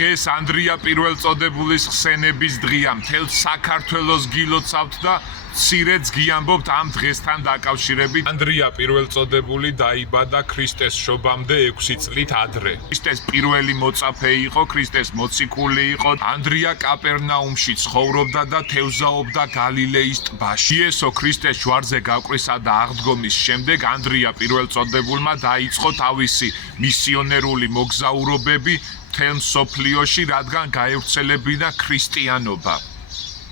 დღეს ანდრია პირველწოდებულის ხსენების დღეა. მთელ საქართველოს გილოცავთ და მცირეც გიამბობთ ამ დღესთან დაკავშირებით. ანდრია პირველწოდებული დაიბადა ქრისტეს შობამდე 6 წლით ადრე. ქრისტეს პირველი მოწაფე იყო, ქრისტეს მოციქული იყო. ანდრია კაპერნაუმში ცხოვრობდა და თევზაობდა გალილეის ტბაში. იესო ქრისტეს ჯვარზე გაკვრისა და აღდგომის შემდეგ ანდრია პირველწოდებულმა დაიწყო თავისი მისიონერული მოგზაურობები მთელ მსოფლიოში, რადგან გაევრცელებინა ქრისტიანობა.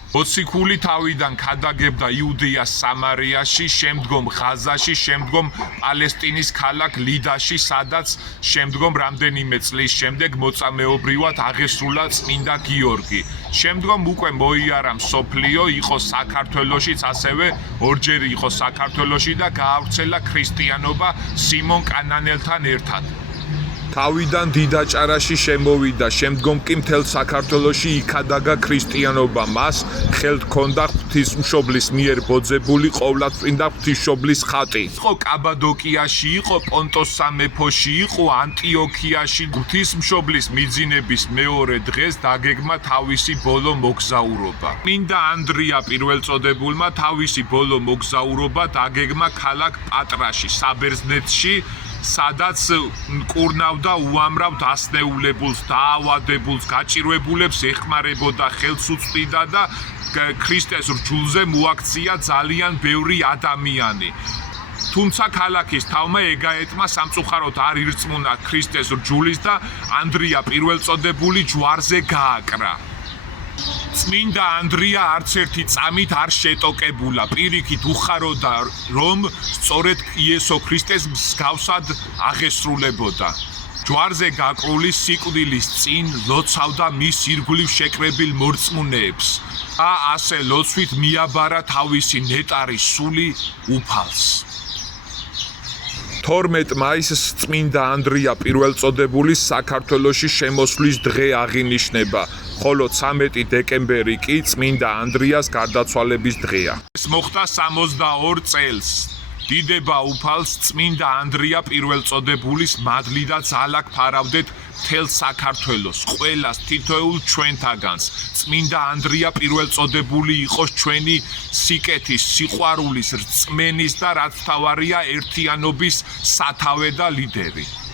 მოციქული თავიდან ქადაგებდა იუდეას სამარიაში, შემდგომ ღაზაში, შემდგომ პალესტინის ქალაქ ლიდაში, სადაც შემდგომ რამდენიმე წლის შემდეგ მოწამეობრივად აღესრულა წმინდა გიორგი. შემდგომ უკვე მოიარა მსოფლიო, იყო საქართველოშიც, ასევე ორჯერ იყო საქართველოში და გაავრცელა ქრისტიანობა სიმონ კანანელთან ერთად. თავიდან დიდაჭარაში შემოვიდა, შემდგომ კი მთელ საქართველოში იქადაგა ქრისტიანობა. მას ხელთ ჰქონდა ღვთისმშობლის მიერ ბოძებული ყოვლადწმინდა ღვთისმშობლის ხატი. იყო კაბადოკიაში, იყო პონტოს სამეფოში, იყო ანტიოქიაში. ღვთისმშობლის მიძინების მეორე დღეს დაგეგმა თავისი ბოლო მოგზაურობა. წმინდა ანდრია პირველწოდებულმა თავისი ბოლო მოგზაურობა დაგეგმა ქალაქ პატრაში, საბერძნეთში, სადაც მკურნავდა უამრავ დასნეულებულს, დაავადებულს, გაჭირვებულებს ეხმარებოდა, ხელს უწყობდა და ქრისტეს რჯულზე მოაქცია ძალიან ბევრი ადამიანი. თუმცა ქალაქის თავმა ეგაეტმა სამწუხაროდ არ ირწმუნა ქრისტეს რჯულის და ანდრია პირველწოდებული ჯვარზე გააკრა. წმინდა ანდრია არც ერთი წამით არ შეტოკებულა, პირიქით უხაროდა, რომ სწორედ იესო ქრისტეს მსგავსად აღესრულებოდა. ჯვარზე გაკრული სიკვდილის წინ ლოცავდა მის ირგვლივ შეკრებილ მორწმუნეებს და ასე ლოცვით მიაბარა თავისი ნეტარი სული უფალს. 12 მაისს წმინდა ანდრია პირველწოდებულის საქართველოში შემოსვლის დღე აღინიშნება, ხოლო 13 დეკემბერი კი წმინდა ანდრიას გარდაცვალების დღეა. ეს მოხდა 62 წელს. დიდება უფალს წმინდა ანდრია პირველწოდებულის მადლი და ძალა გფარავდეთ მთელ საქართველოს, ყველას, თითოეულ ჩვენთაგანს. წმინდა ანდრია პირველწოდებული იყოს ჩვენი სიკეთის, სიყვარულის, რწმენის და რაც თავარია ერთიანობის სათავე და ლიდერი.